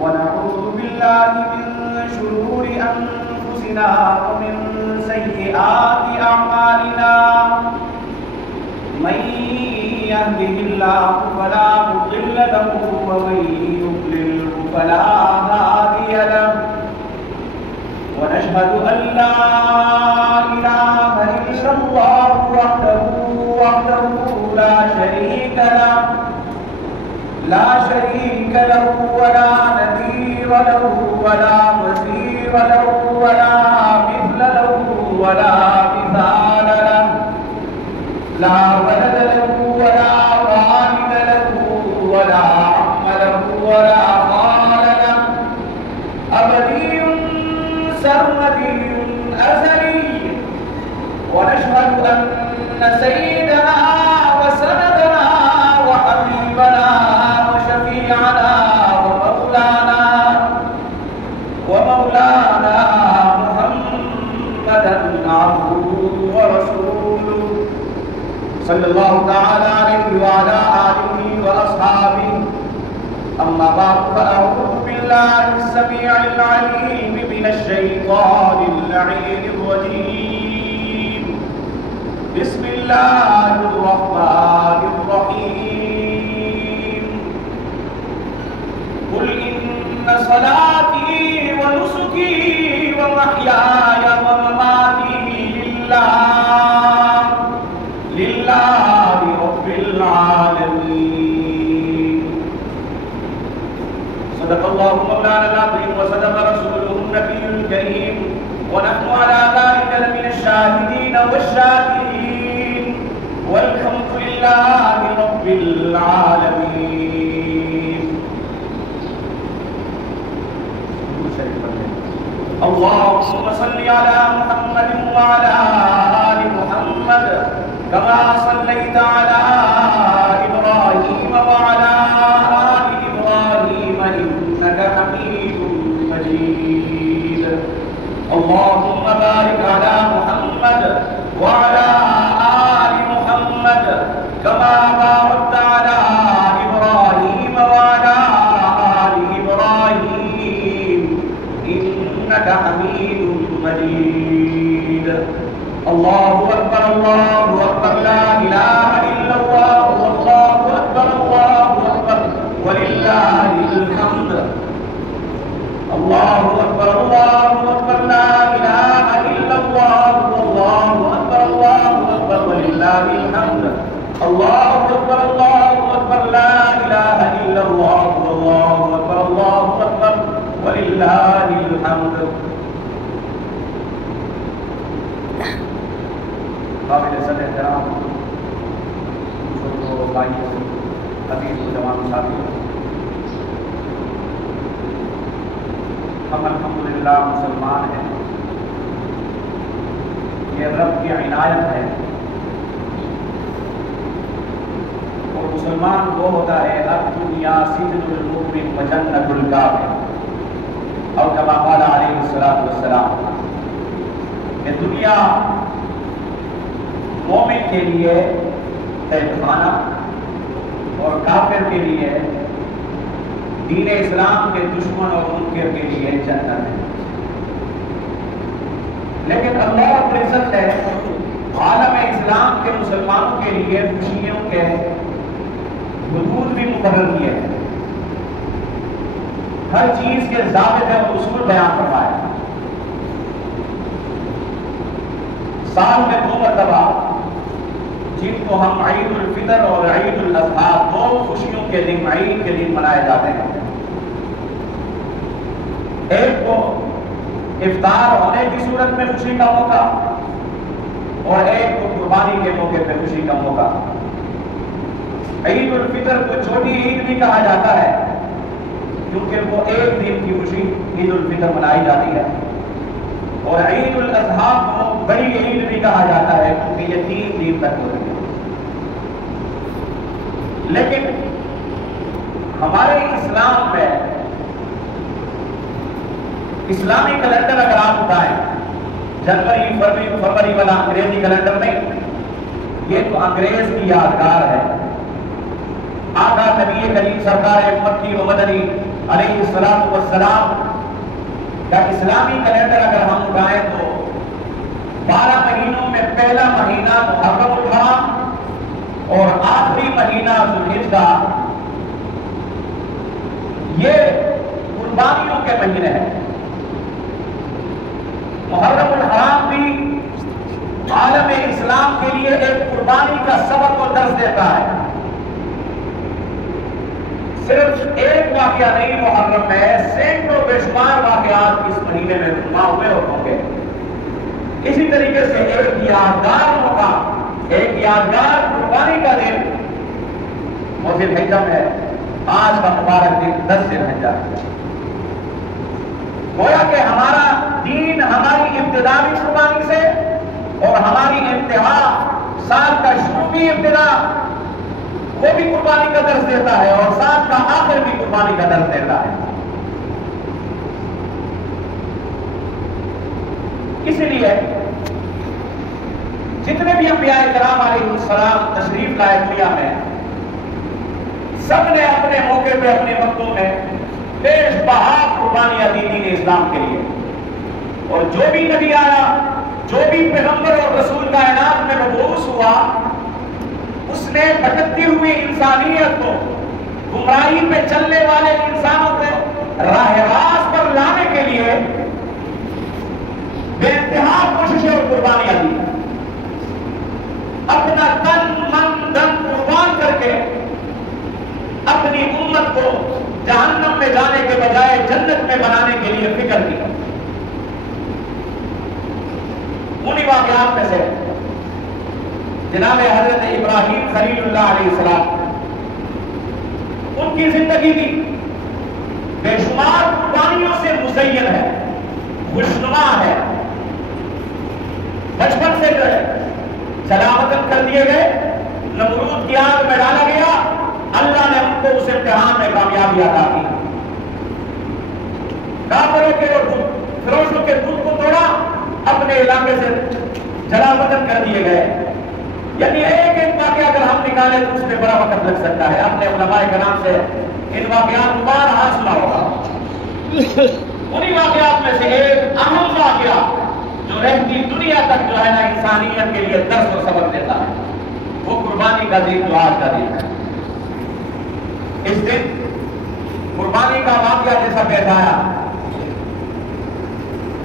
ونعوذ بالله من شرور أنفسنا ومن سيئات أعمالنا من يهده الله فلا مضل له ومن يضلل فلا هادي له ونشهد أن لا إله إلا الله وحده لا شريك له ولا نذير له ولا مثير له ولا مثل له ولا مثال له لا ولد له ولا والد له ولا عم له ولا خال له أبدي سرمدي أزلي ونشهد أن سيدنا وسندنا وحبيبنا وشفيعنا ومولانا محمدا عبده ورسوله صلى الله تعالى عليه وعلى آله وأصحابه أما بعد فأعوذ بالله السميع العليم من الشيطان اللعين الرجيم بسم الله الرحمن الرحيم قل إن صلاتي ونسكي ومحياي ومماتي لله رب العالمين صدق الله مولانا العظيم وصدق رسوله النبي الكريم ونحن على ذلك لمن الشاهدين والشاكرين والحمد لله رب العالمين. اللهم صل على محمد وعلى آل محمد كما صليت على إبراهيم وعلى آل إبراهيم إنك حميد مجيد. اللهم بارك على محمد وعلى آل محمد كما باركت على إبراهيم وعلى آل إبراهيم إنك حميد مجيد. الله أكبر الله أكبر لا إله إلا الله والله أكبر الله أكبر ولله الحمد. الله أكبر الله أكبر لا إله إلا الله والله أكبر الله أكبر ولله الحمد. الله أكبر الله أكبر لا إله إلا الله والله أكبر الله أكبر ولله الحمد. قابل صدر احترام بزرگوں بھائیوں عزیز و جوان ساتھیوں، ہم الحمدللہ مسلمان ہیں. یہ رب کی عنایت ہے. اور مسلمان وہ ہوتا ہے الدنیا سجن المؤمن وجنت الکافر، اور کما قال علیہ الصلوۃ والسلام کہ دنیا مومن کے لیے قید خانہ اور کافر کے لیے دین اسلام کے دشمن اور منکر کے لیے جنت ہے. لیکن اللہ رب العزت ہے عالم اسلام کے مسلمانوں کے لیے خوشیوں کے حدود بھی مقرر کیے ہیں. ہر چیز کے ضابط اور اصول بیان فرمائے. سال میں 2 مرتبہ جن کو ہم عید الفطر اور عید الاضحیٰ 2 خوشیوں کے دن عید کے دن منائے جاتے ہیں. ایک کو افطار ہونے کی صورت میں خوشی کا موقع اور ایک کو قربانی کے موقع پہ خوشی کا موقع. عید الفطر کو چھوٹی عید بھی کہا جاتا ہے کیونکہ وہ ایک دن کی خوشی عید الفطر منائی جاتی ہے، اور عید الاضحیٰ کو بڑی عید بھی کہا جاتا ہے کیونکہ یہ 3 دن تک ہوتی ہے. لیکن ہمارے اسلام میں اسلامی کیلنڈر اگر آپ اٹھائیں، جنوری فروری والا انگریزی کیلنڈر نہیں، یہ تو انگریز کی یادگار ہے. آقا نبی کریم سرکار مکی و مدنی علیہ الصلوۃ والسلام کا اسلامی کیلنڈر اگر ہم اٹھائیں تو 12 مہینوں میں پہلا مہینہ محرم الحرام اور آخری مہینہ ذوالحجہ یہ قربانیوں کے مہینے ہیں۔ محرم الحرام بھی عالم اسلام کے لیے ایک قربانی کا سبق و درس دیتا ہے۔ صرف ایک واقعہ نہیں محرم میں، سینکڑوں بے شمار واقعات اس مہینے میں رونما ہوئے اور ہوں گے۔ اسی طریقے سے ایک یادگار موقع، ایک یادگار قربانی کا دن ذی الحجہ ہے۔ آج کا مبارک دن 10 ذی الحجہ ہے۔ گویا کہ ہمارا دین ہماری ابتدا بھی قربانی سے اور ہماری انتہا، سال کا شروع بھی ابتدا وہ بھی قربانی کا درس دیتا ہے اور سال کا آخر بھی قربانی کا درس دیتا ہے۔ اسی لیے جتنے بھی انبیاء کرام علیہ السلام تشریف لائے دنیا میں، سب نے اپنے موقع پہ اپنے وقتوں میں بیش بہا قربانیاں دی دین اسلام کے لیے۔ اور جو بھی نبی آیا، جو بھی پیغمبر اور رسول کائنات میں مبعوث ہوا، اس نے بھٹکتی ہوئی انسانیت کو، گمراہی پہ چلنے والے انسانوں کو راہ راست پر لانے کے لیے بے انتہا کوششیں اور قربانیاں دی۔ اپنا تن من دم قربان کر کے اپنی امت کو جہنم میں جانے کے بجائے جنت میں بنانے کے لیے فکر کی۔ انہی واقعات میں سے جناب حضرت ابراہیم خلیل اللہ علیہ السلام، ان کی زندگی بھی بے شمار قربانیوں سے مزین ہے، خوشنما ہے۔ بچپن سے جو ہے سلامتن کر دیے گئے، نمرود کی آگ میں ڈالا گیا، اللہ نے ان کو اس امتحان میں کامیابی عطا کی۔ کافروں کے اور فروشوں کے دودھ کو توڑا، اپنے علاقے سے جلا وطن کر دیے گئے۔ یعنی ایک ایک واقعہ اگر ہم نکالیں تو اس میں بڑا وقت لگ سکتا ہے۔ آپ نے علماء کرام سے ان واقعات بارہا سنا ہوگا۔ انہی واقعات میں سے ایک اہم واقعہ جو رہتی دنیا تک جو ہے نا انسانیت کے لیے درس اور سبق دیتا ہے، وہ قربانی کا دن جو آج کا دن ہے۔ اس دن قربانی کا واقعہ جیسا پیش آیا،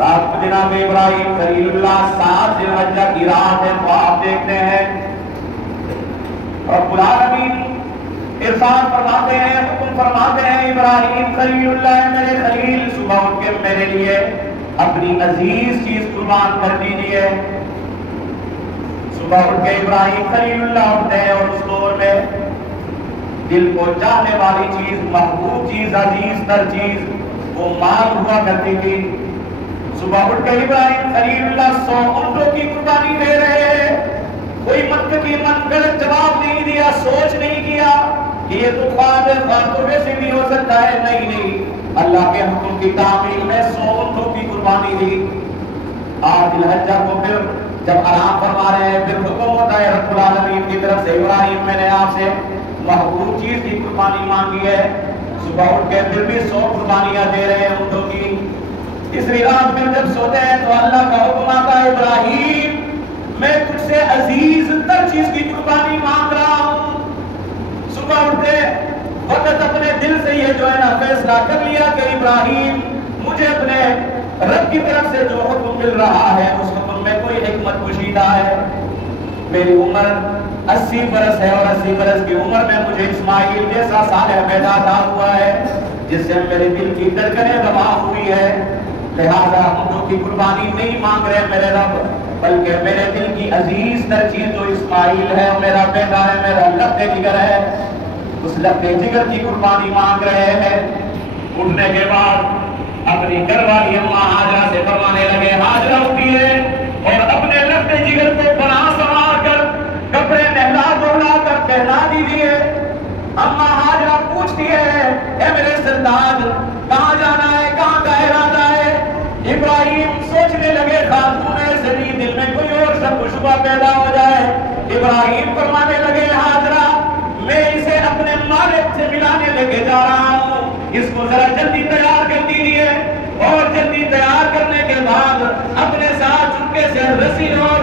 آپ جناب ابراہیم خلیل اللہ 7 ذی الحجہ کی رات ہے تو آپ دیکھتے ہیں رب العالمین ارشاد فرماتے ہیں، حکم فرماتے ہیں، ابراہیم خلیل اللہ میرے خلیل صبح اٹھ کے میرے لیے اپنی عزیز چیز قربان کر دیجیے۔ صبح اٹھ کے ابراہیم خلیل اللہ اٹھتے ہیں اور اس دور میں دل کو چاہنے والی چیز، محبوب چیز، عزیز تر چیز وہ مال ہوا کرتی تھی۔ صبح اٹھ کے ابراہیم خلیل اللہ 100 اونٹوں کی قربانی دے رہے ہیں۔ کوئی منطقی من گلت جواب نہیں دیا، سوچ نہیں کیا کہ یہ تو خواب ہے، خواب تو ویسے بھی ہو سکتا ہے۔ نہیں، اللہ کے حکم کی تعمیل میں 100 اونٹوں کی قربانی دی۔ 8 ذی الحجہ کو پھر جب آرام فرما رہے ہیں، پھر حکم ہوتا ہے رب العالمین کی طرف سے، ابراہیم میں نے آپ سے محبوب چیز کی قربانی مانگی ہے۔ صبح اٹھ کے پھر بھی 100 قربانیاں دے رہے ہیں اونٹوں کی۔ تیسری رات میں جب سوتے ہیں تو اللہ کا حکم آتا ہے، ابراہیم میں تجھ سے عزیز تر چیز کی قربانی مانگ رہا ہوں۔ صبح اٹھتے وقت اپنے دل سے یہ جو ہے نا فیصلہ کر لیا کہ ابراہیم مجھے اپنے رب کی طرف سے جو حکم مل رہا ہے اس حکم میں کوئی حکمت پوشیدہ ہے۔ میری عمر 80 برس ہے اور 80 برس کی عمر میں مجھے اسماعیل جیسا صالح پیدا ہوا ہے جس سے میرے دل کی دھڑکنیں دبا ہوئی ہے۔ لہذا اونٹوں کی قربانی نہیں مانگ رہے میرے رب، بلکہ میرے دل کی عزیز تر چیز جو اسماعیل ہے، میرا بیٹا ہے، میرا لفظ جگر ہے، اس لفظ جگر کی قربانی مانگ رہے ہیں۔ اٹھنے کے بعد اپنی گھر والی اماں ہاجرہ سے فرمانے لگے، ہاجرہ اٹھی ہے اور اپنے لفظ جگر کو بنا سنوار کر کپڑے نہلا دھلا کر پہنا دیجیے۔ اماں ہاجرہ پوچھتی ہے، اے میرے سردار کہاں جانا ہے، کہاں کا ارادہ ہے؟ ابراہیم سوچنے لگے خاتون سے نہیں دل میں کوئی اور شک و شبہ پیدا ہو جائے۔ ابراہیم فرمانے لگے، ہاجرہ میں اسے اپنے مالک سے ملانے لے کے جا رہا ہوں، اس کو ذرا جلدی تیار کر دیجیے۔ اور جلدی تیار کرنے کے بعد اپنے ساتھ چپکے سے رسی اور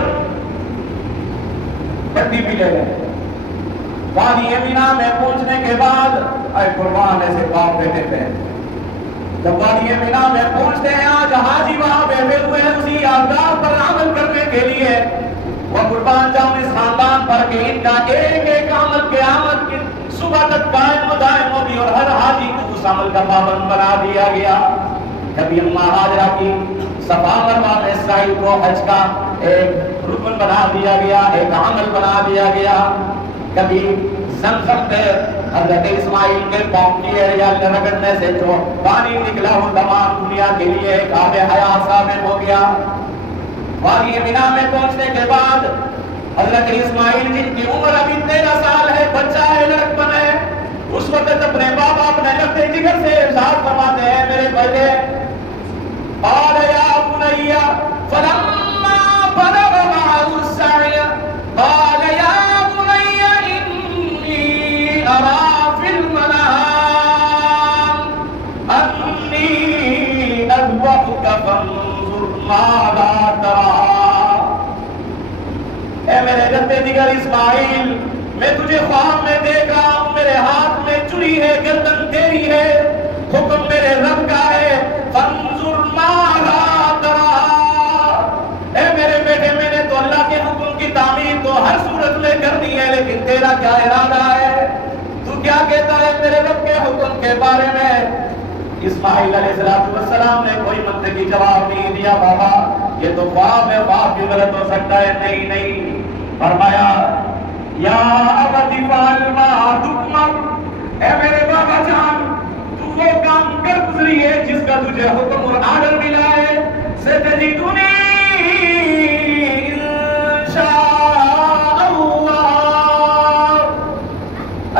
پٹی بھی لے گئے۔ وادی مینا میں پہنچنے کے بعد اے قربان ایسے باپ بیٹے تھے، جب وادی مینا میں پہنچتے ہیں آج حاجی وہاں بیٹھے ہوئے ہیں اسی آداب پر عمل کرنے کے لیے، وہ قربان جاؤں اس خاندان پر کہ ان کا ایک ایک عمل قیامت کی صبح تک قائم و دائم ہوگی، اور ہر حاجی کو اس عمل کا پابند بنا دیا گیا۔ کبھی اماں ہاجرہ کی صفا مروہ میں سعی کو حج کا ایک رکن بنا دیا گیا، ایک عمل بنا دیا گیا۔ کبھی زمزم پہ حضرت اسماعیل کے پاؤں کی ایریا رگڑنے سے جو پانی نکلا وہ تمام دنیا کے لیے ایک آب حیات ثابت ہو گیا۔ وادی مینا میں پہنچنے کے بعد حضرت اسماعیل جن کی عمر ابھی 13 سال ہے، بچہ ہے، لڑکپن ہے، اس وقت اپنے بابا اپنے لگتے جگر سے ارشاد فرماتے ہیں میرے بیٹے، قال یا بنی فلما بلغ معه السعي قال یا بني انی ارى في المنام انی اذبحك فانظر ماذا ترى۔ اے میرے لگتے جگر اسماعیل، میں تجھے خواب میں دیکھ رہا ہوں، میرے ہاتھ میں چڑی ہے، گردن تیری ہے، حکم میرے رب کا ہے، فانظر ماذا ترى۔ اے میرے بیٹے، میں نے تو اللہ کے حکم کی تعمیر تو ہر صورت میں کرنی ہے، لیکن تیرا کیا ارادہ ہے؟ تو کیا کہتا ہے میرے رب کے حکم کے بارے میں؟ اسماعیل علیہ السلام نے کوئی منطقی جواب نہیں دیا، بابا یہ تو خواب ہے، خواب بھی غلط ہو سکتا ہے۔ نہیں نہیں، فرمایا یا ابت افعل ما تؤمر، اے میرے بابا جان تو وہ کام کر گزری ہے جس کا تجھے حکم اور آرڈر ملا ہے، ستجدنی انشاء اللہ،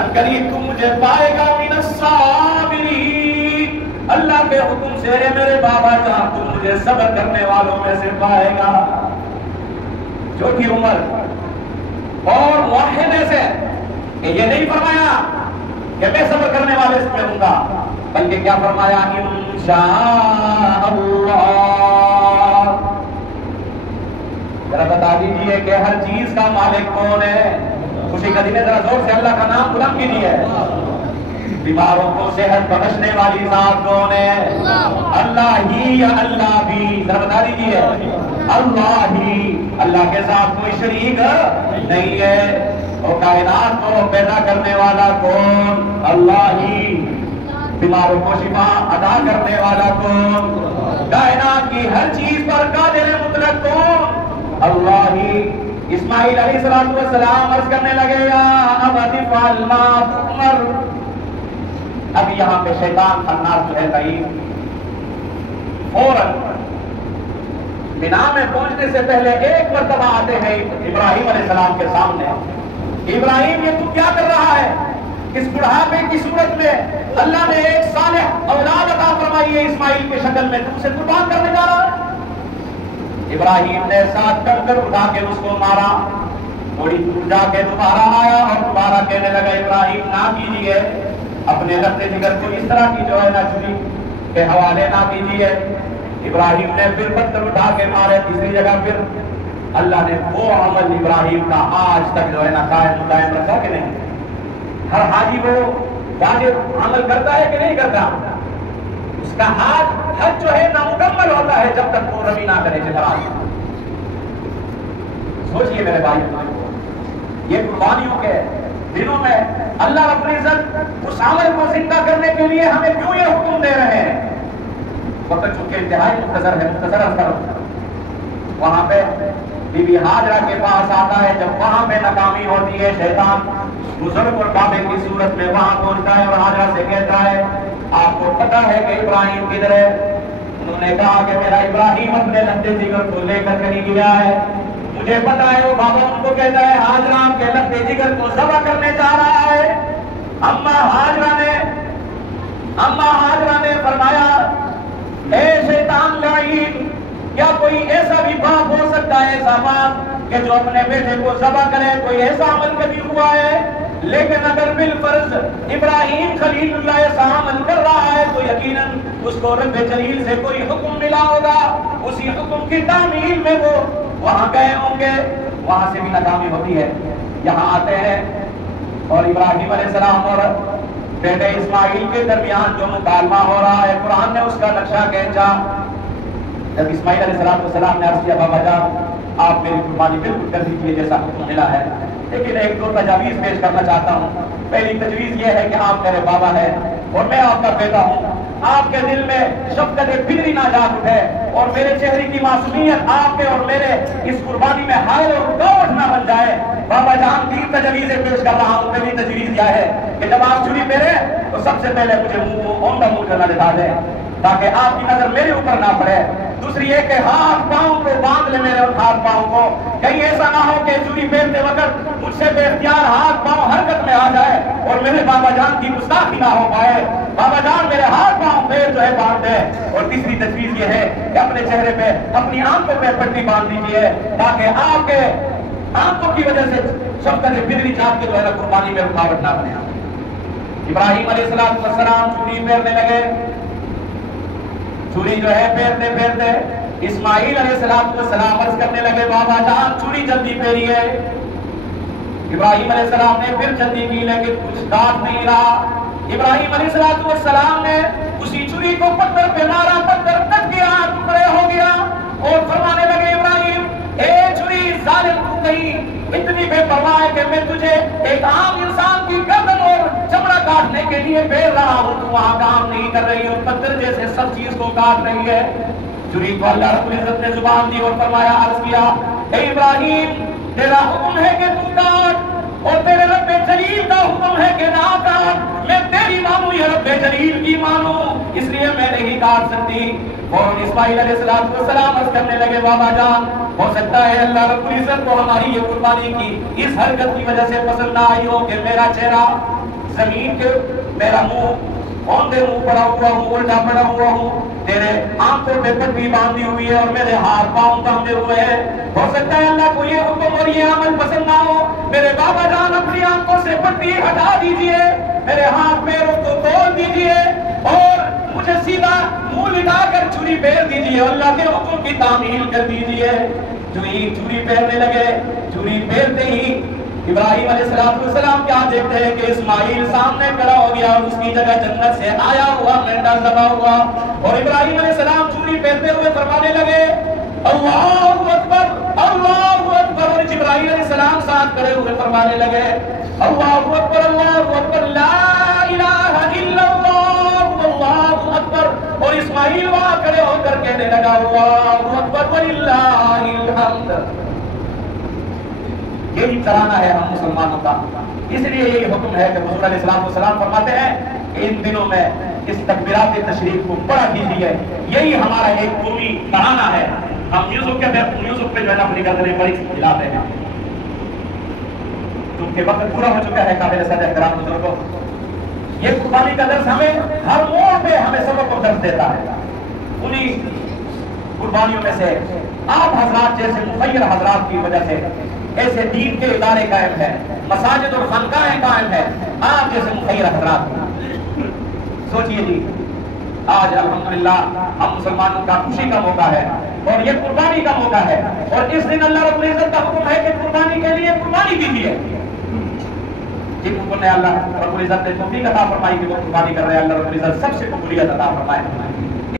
عنقریب تم مجھے پائے گا من الصابرین، اللہ کے حکم سے اے میرے بابا جان تم مجھے صبر کرنے والوں میں سے پائے گا۔ چھوٹی عمر اور موحدے سے کہ یہ نہیں فرمایا کہ میں صبر کرنے والے سے ہوں گا، بلکہ کیا فرمایا انشاءاللہ۔ ذرا بتا دیجئے کہ ہر چیز کا مالک کون ہے؟ خوشی کا دن ہے، ذرا زور سے اللہ کا نام بلند کیجئے۔ بیماروں کو صحت بخشنے والی ذات کون ہے؟ اللہ ہی یا اللہ بھی؟ ذرا بتا دیجئے، اللہ ہی، اللہ کے ساتھ کوئی شریک نہیں ہے۔ اور کائنات کو پیدا کرنے والا کون؟ اللہ ہی۔ بیماروں کو شفا عطا کرنے والا کون؟ کائنات کی ہر چیز پر قادر مطلق کون؟ اللہ ہی۔ اسماعیل علیہ السلام عرض کرنے لگے یا ابت افعل ما تؤمر۔ اب یہاں پہ شیطان خناس جو ہے ضعیف، فوراً مینا میں پہنچنے سے پہلے ایک مرتبہ آتے ہیں ابراہیم علیہ السلام کے سامنے۔ ابراہیم یہ تو کیا کر رہا ہے؟ اس بڑھاپے کی صورت میں اللہ نے ایک صالح اولاد عطا فرمائی ہے اسماعیل کی شکل میں، تم اسے قربان کرنے جا رہا ہے؟ ابراہیم نے 7 کنکر اٹھا کے اس کو مارا، تھوڑی دور جا کے دوبارہ آیا اور دوبارہ کہنے لگا ابراہیم نہ کیجیے، اپنے لگتے جگر کو اس طرح کی جو ہے نہ چھری کے حوالے نہ کیجیے۔ ابراہیم نے پھر پتھر اٹھا کے مارے، تیسری جگہ پھر اللہ نے وہ عمل ابراہیم کا آج تک جو ہے نا قائم دائم رکھا کہ نہیں؟ ہر حاجی وہ واجب عمل کرتا ہے کہ نہیں کرتا؟ اس کا ہاتھ حج جو ہے نامکمل ہوتا ہے جب تک وہ رمی نہ کرے جبرائیل۔ سوچئے میرے بھائی، یہ قربانیوں کے دنوں میں اللہ رب العزت اس عمل کو زندہ کرنے کے لیے ہمیں کیوں یہ حکم دے رہے ہیں؟ وقت چونکہ انتہائی مختصر ہے، مختصر اثر وہاں پہ بی بی ہاجرہ کے پاس آتا ہے۔ جب وہاں پہ ناکامی ہوتی ہے، شیطان بزرگ اور بابے کی صورت میں وہاں پہنچتا ہے اور ہاجرہ سے کہتا ہے آپ کو پتا ہے کہ ابراہیم کدھر ہے؟ انہوں نے کہا کہ میرا ابراہیم اپنے لگتے جگر کو لے کر کہیں گیا ہے، مجھے پتا ہے۔ وہ بابا ان کو کہتا ہے ہاجرہ آپ کے لگتے جگر کو ذبح کرنے جا رہا ہے۔ اما ہاجرہ نے فرمایا اے شیطان لعین، کیا کوئی ایسا بھی باپ ہو سکتا ہے، ایسا باپ کہ جو اپنے بیٹے کو ذبح کرے؟ کوئی ایسا عمل کبھی ہوا ہے؟ لیکن اگر بالفرض ابراہیم خلیل اللہ سے عمل کر رہا ہے تو یقیناً اس کو رب جلیل سے کوئی حکم ملا ہوگا، اسی حکم کی تعمیل میں وہ وہاں گئے ہوں گے، وہاں سے بھی ناکامی ہوتی ہے۔ یہاں آتے ہیں اور ابراہیم علیہ السلام اور بیٹے اسماعیل کے درمیان جو مکالمہ ہو رہا ہے، قرآن نے اس کا نقشہ کھینچا۔ جب اسماعیل علیہ السلام نے عرض کیا بابا جان آپ میری قربانی بالکل کر دیجیے جیسا حکم ملا ہے، لیکن ایک دو تجاویز پیش کرنا چاہتا ہوں۔ پہلی تجویز یہ ہے کہ آپ میرے بابا ہیں اور میں آپ کا بیٹا ہوں، آپ کے دل میں شفقت فطری نہ جاگ اٹھے اور میرے چہرے کی معصومیت آپ کے اور میرے اس قربانی میں حائل اور رکاوٹ نہ بن جائے۔ بابا جان تین تجویزیں پیش کر رہا ہوں۔ پہلی تجویز یہ ہے کہ جب آپ چھری پھیرے تو سب سے پہلے مجھے منہ کرنا دکھا دیں تاکہ آپ کی نظر میرے اوپر نہ پڑے۔ دوسری یہ کہ ہاتھ پاؤں کو باندھ لے میرے ہاتھ پاؤں کو، کہیں ایسا نہ ہو کہ چوری پھیرتے وقت مجھ سے بے اختیار ہاتھ پاؤں حرکت میں آ جائے اور میرے بابا جان کی گستاخی نہ ہو پائے۔ بابا جان میرے ہاتھ پاؤں پیر جو ہے باندھ دے۔ اور تیسری تجویز یہ ہے کہ اپنے چہرے پہ اپنی آنکھوں پہ پٹی باندھ دیجیے تاکہ آپ کے آنکھوں کی وجہ سے شفقت فطری چاہت کے جو ہے نا قربانی میں رکاوٹ نہ بنے۔ ابراہیم علیہ السلام چوری پھیرنے لگے، چوری جو ہے پھیرتے پھیرتے اسماعیل علیہ السلام عرض کرنے لگے بابا جان چوری جلدی پھیریے۔ ابراہیم علیہ السلام نے پھر جلدی کی لیکن کچھ کاٹ نہیں رہا۔ ابراہیم علیہ السلام نے اسی چوری کو پتھر پہ مارا، پتھر کٹ گیا، ٹکڑے ہو گیا اور فرمانے لگے ابراہیم اے چوری ظالم تو کہیں اتنی بے پرواہ ہے کہ میں تجھے ایک عام انسان کی گردن اور چمڑا کاٹنے کے لیے پھیر رہا ہوں، تو وہاں کام نہیں کر رہی اور پتھر جیسے سب چیز کو کاٹ رہی ہے۔ چوری کو اللہ رب العزت نے زبان دی اور فرمایا عرض کیا اے ابراہیم تیرا حکم ہے کہ تو کاٹ اور تیرے رب جلیل کا حکم ہے کہ نہ کاٹ، میں تیری مانوں یا رب جلیل کی مانوں، اس لیے میں نہیں کاٹ سکتی۔ اور اسماعیل علیہ السلام عرض کرنے لگے بابا جان ہو سکتا ہے اللہ رب العزت کو ہماری یہ قربانی کی اس حرکت کی وجہ سے پسند نہ آئی ہو کہ میرا چہرہ زمین کے، میرا منہ اوندے منہ پڑا ہوا ہوں، الٹا پڑا ہوا ہوں، تیرے آنکھوں پہ پٹی باندھی ہوئی ہے اور میرے ہاتھ پاؤں باندھے ہوئے ہیں، ہو سکتا ہے اللہ کو یہ حکم اور یہ عمل پسند نہ ہو۔ میرے بابا جان اپنی آنکھوں سے پٹی ہٹا دیجئے، میرے ہاتھ پیروں کو توڑ دیجئے اور مجھے سیدھا منہ لٹا کر چوری پھیر دیجئے، اللہ کے حکم کی تعمیل کر دیجئے۔ چوری پھیرنے لگے، چوری پھیرتے ہی ابراہیم علیہ السلام کیا دیکھتے ہیں کہ اسماعیل سامنے کھڑا ہو گیا اور اس کی جگہ جنت سے آیا ہوا مینڈا ذبح ہوا، اور ابراہیم علیہ السلام چوری پھیرتے ہوئے فرمانے لگے اللہ اکبر اللہ اکبر، اور جبرائیل علیہ السلام ساتھ کھڑے ہوئے فرمانے لگے اللہ اکبر لا الہ الا اللہ اللہ اکبر، اور اسماعیل وہاں کھڑے ہو کر کہنے لگا اللہ اکبر وللہ الحمد۔ یہی ترانہ ہے ہم مسلمانوں کا، اس لیے یہی حکم ہے کہ حضور علیہ السلام فرماتے ہیں کہ ان دنوں میں اس تکبیرات تشریف کو بڑا کیجیے، یہی ہمارا ایک قومی ترانہ ہے۔ ہم یوسف پہ جو ہے نا اپنی گردنیں بڑی ہلاتے ہیں کیونکہ وقت پورا ہو چکا ہے۔ قابل صدر احترام بزرگوں، یہ قربانی کا درس ہمیں ہر موڑ پہ ہمیں سبق اور درس دیتا ہے۔ انہی قربانیوں میں سے آپ حضرات جیسے مخیر حضرات کی وجہ سے ایسے دین کے ادارے قائم ہیں، مساجد اور خانقاہیں قائم ہیں، آپ جیسے مخیر حضرات۔ سوچئے جی آج الحمدللہ ہم مسلمانوں کا خوشی کا موقع ہے اور یہ قربانی کا موقع ہے، اور اس دن اللہ رب العزت کا حکم ہے کہ قربانی کے لیے قربانی کیجیے۔ جن کو نے اللہ رب العزت نے توفیق عطا فرمائی کہ وہ قربانی کر رہے ہیں، اللہ رب العزت سب سے قبولیت عطا فرمائے۔